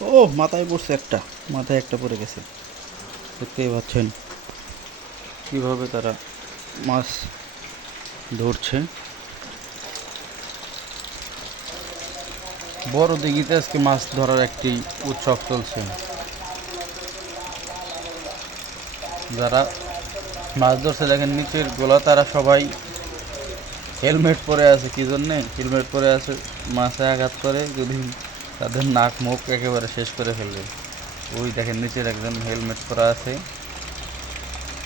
ও মাথায় পড়ছে একটা, মাথায় একটা পড়ে গেছে। দেখতেই পাচ্ছেন কিভাবে তারা মাছ ধরছে। বড় দিঘিতে আজকে মাছ ধরার একটি উৎসব চলছে। যারা মাছ ধরছে দেখেন নিচের গোলা, তারা সবাই হেলমেট পরে আছে। কি জন্যে হেলমেট পরে আছে? মাছে আঘাত করে যদি তাদের নাক মুখ একেবারে শেষ করে ফেলবে। ওই দেখেন নিচের একজন হেলমেট পরা আছে।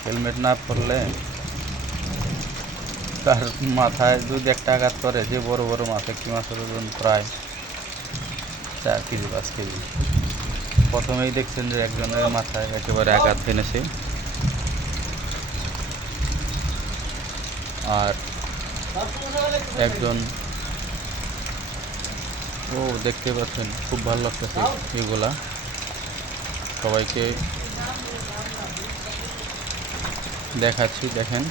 হেলমেট না পরলে তার মাথায় যদি একটা আঘাত করে, যে বড় বড় মাছ, একটি মাছের ওজন প্রায় 4 কেজি 5 কেজি। প্রথমেই দেখছেন যে একজনের মাথায় একেবারে আঘাত এনেছে। আর একজন, ও দেখতে পাচ্ছেন খুব ভালো লাগতেছে এগুলা। সবাইকে দেখাচ্ছি, দেখেন।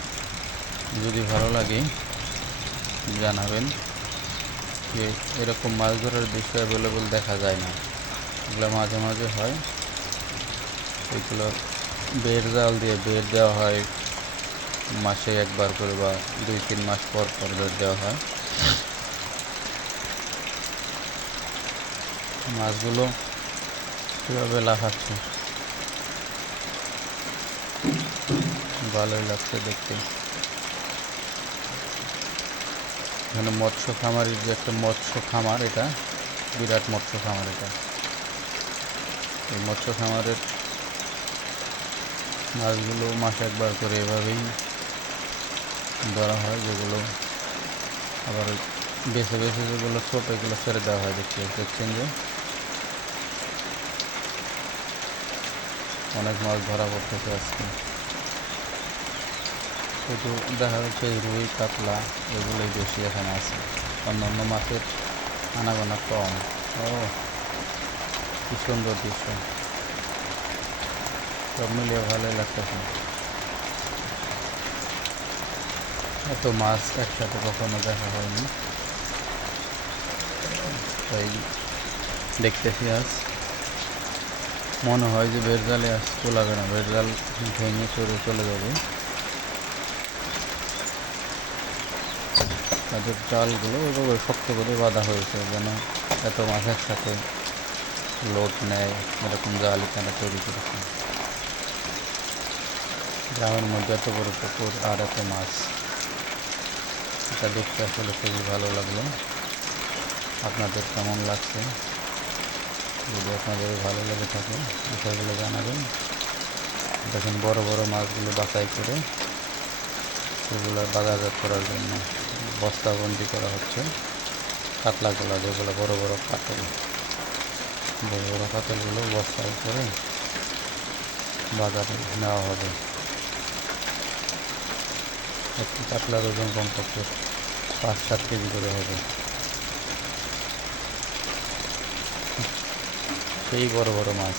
যদি ভালো লাগে জানাবেন যে এরকম মাছ ধরার দৃশ্য অ্যাভেলেবল দেখা যায় না। এগুলো মাঝে মাঝে হয়। এগুলো বেড় জাল দিয়ে বেড় দেওয়া হয়, মাসে একবার করে বা 2-3 মাস পর পর বেড় দেওয়া হয়। মাছগুলো কীভাবে লাফাচ্ছে, ভালোই লাগছে দেখতে। এখানে মৎস্য খামারের যে একটা মৎস্য খামার, এটা বিরাট মৎস্য খামার। এটা এই মৎস্য খামারের মাছগুলো মাসে একবার করে এভাবেই ধরা হয়, যেগুলো আবার বেছে বেছে যেগুলো ছোট, এগুলো ছেড়ে দেওয়া হয়। দেখছেন যে অনেক মাছ ধরা পড়তেছে আজকে। শুধু দেখা যাচ্ছে রুই কাতলা এগুলোই বেশি এখানে আছে, অন্যান্য মাছের আনাগোনা কম। ও কি সুন্দর দৃশ্য, সব মিলিয়ে ভালোই লাগতেছে। এত মাছ একসাথে কখনো দেখা হয়নি, তাই দেখতেছি আজ। মনে হয় যে বেড়জালে আজ তোলাবে না, বেড়জাল ভেঙে চলে যাবে। তাদের জালগুলো এভাবে শক্ত করে বাঁধা হয়েছে যেন এত মাছ একসাথে লোড নেয়, এরকম জাল এখানে তৈরি করেছে। গ্রামের মধ্যে এত বড় পুকুর আর এত মাছ, এটা দেখতে আসলে খুবই ভালো লাগলো। আপনাদের কেমন লাগছে? যদি আপনাদের ভালো লেগে থাকে বিষয়গুলো জানাবেন। দেখেন বড় বড় মাছগুলো বাছাই করে সেগুলো বাজারজাত করার জন্য বস্তাবন্দি করা হচ্ছে। কাতলাগুলো, যেগুলো বড় বড় কাতল, বড় বড় কাতলগুলো বস্তায় করে বাজারে নেওয়া হবে। একটি কাতলার ওজন কমপক্ষে 5-7 কেজি করে হবে। সেই বড় বড় মাছ।